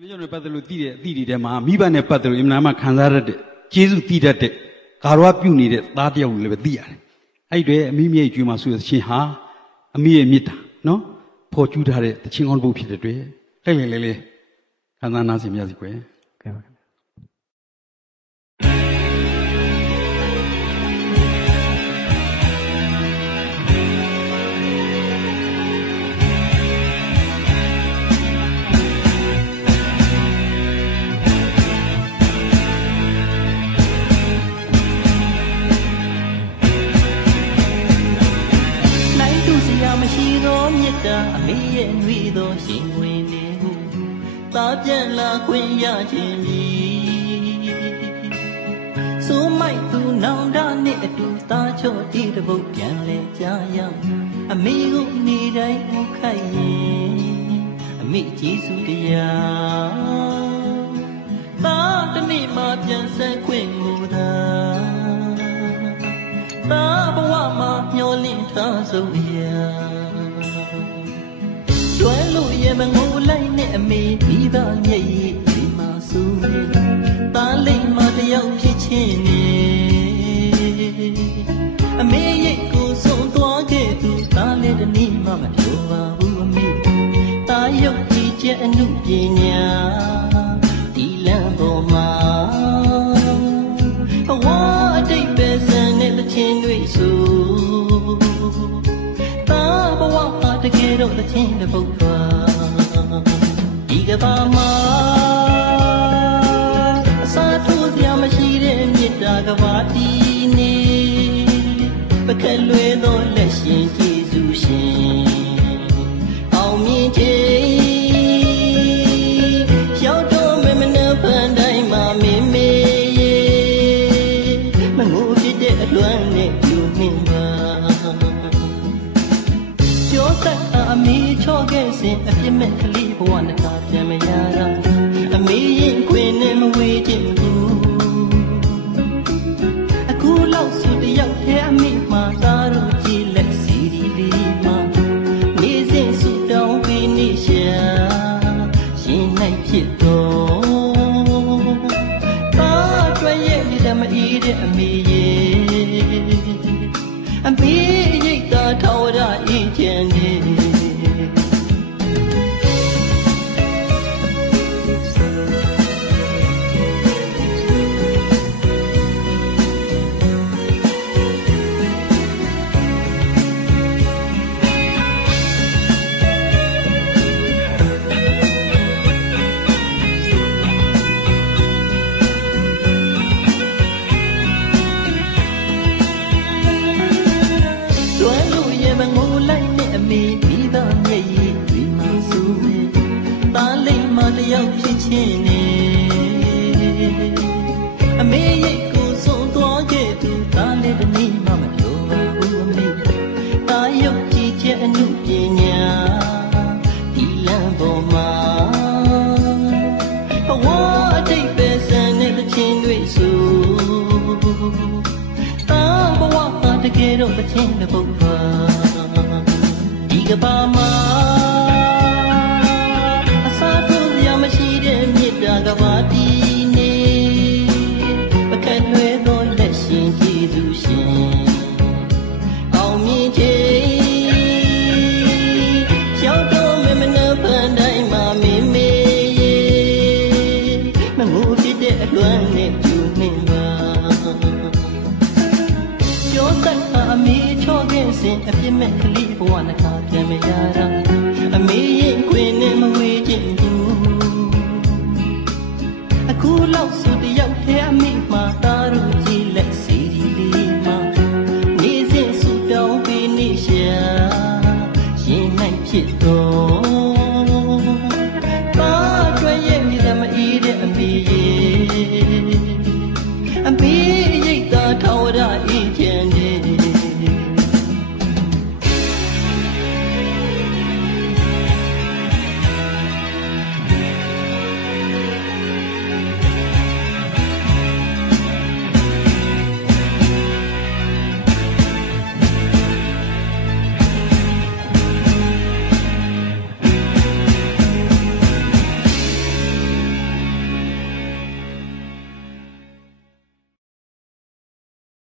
ဒီကြောင့်လည်းပတ်သက်လို့သိတဲ့အသည့်တွေထဲမှာမိဘနဲ့ပတ်သက်လို့အင်မနာမှခံစားရတဲ့ကျေးဇူးတည်တတ်တဲ့ဂါရဝပြုနေတဲ့သားတယောက်ကိုလည်းပဲသိရတယ်။အဲ့ဒီအမိမြေကျွေးမှာဆိုတဲ့ချင်းဟာအမိရဲ့မေတ္တာနော်ဖော်ကျူးထားတဲ့တခြင်းကောင်းဖို့ဖြစ်တဲ့တွေ့လေခံစားနာစီမြတ်စီကွယ်။ကဲပါမရှိသောမေတ္တာအမေရဲ့နှွေသောရှင်ဝင်နေဟုသာပြန်လာခွင့်ရခြင်းမည်ဆိုမိုက်သူနောင်တနှင့်အတူသာချော့တီးတပုတ်ပြန်လဲကြရအမေကိုနေတိုင်းမခိုက်ရင်အမေကျေးဇူးတရားသာတနေ့မှပြန်ဆက်ခွင့်ကိုသာသာဘဝမှာမျောလင့်ထားဆုံးအရာကျွမ်းလို့ရမငိုလိုက်နဲ့အမေပြီးသားမျက်ရည်ဒီမှာဆူနေတားလိမ့်မတယောက်ဖြစ်ချင်းနေအမေရိတ်ကိုဆုံးသွားခဲ့သူတားလည်းတနည်းမှမပြောပါဘူးအမေတားရုပ်ကြည့်ချက်အမှုပညာဒီလမ်းပေါ်မှာအဝါအတိတ်ပဲဆန်တဲ့သချင်းတွေဆိုတားဘဝမှာတကယ်တော့သချင်းတစ်ပုဒ်ပါဒီကဘာမှာအစားထိုးစရာမရှိတဲ့မေတ္တာကဘာတီနေပကက်လွဲသောလက်ရှင်ကျေးဇူးရှင်အောင်မြင်ခြင်းရောက်တော့မမနှဖန်တိုင်းမှာမေမေမငိုဖြစ်တဲ့အလွမ်းနဲ့ယူနှင်းပါကျော်သက်အမေချော့ခဲ့စဉ်အပြစ်မဲ့ကလေးဘဝနဲ့ပြန်မရတာအမေရင်ခွင်နဲ့မဝေးခြင်းဘူးအခုလောက်စုတယောက်ထဲအမေမှာသားတို့ကြည်လက်စီဒီလေးမှာနေစဉ်စုတောင်းပေးနေရှာရှင်နိုင်ဖြစ်တော့သားတွေ့ရဲ့ဒီတမအေးတဲ့အမေရဲ့အမေရိတ်သာထောက်ရအင်းချင်နေရောက်ဖြစ်ချင်းနေအမေရိတ်ကိုဆုံးသွားခဲ့သူဒါလည်းတနည်းမှမပြောပါဘူးအမေတာရုပ်ကြည့်ချက်အမှုပညာဒီလမ်းပေါ်မှာဘဝအတိတ်ပဲဆန်တဲ့သချင်းတွေဆိုတာဘဝမှာတကယ်တော့သချင်းတစ်ပုဒ်ပါဒီကဘာမှာကဘာတီနေပကက်လွဲသောလက်ရှင်ကျေးဇူးရှင်အောင်မြင်ခြင်းရောက်တော့မမနှဖန်တိုင်းမှာမေမေမငိုဖြစ်တဲ့အလွမ်းနဲ့ကျူနှင်းပါကျော်သက်အမေချော့ခဲ့စဉ်အပြစ်မဲ့ကလေးဘဝနှခါ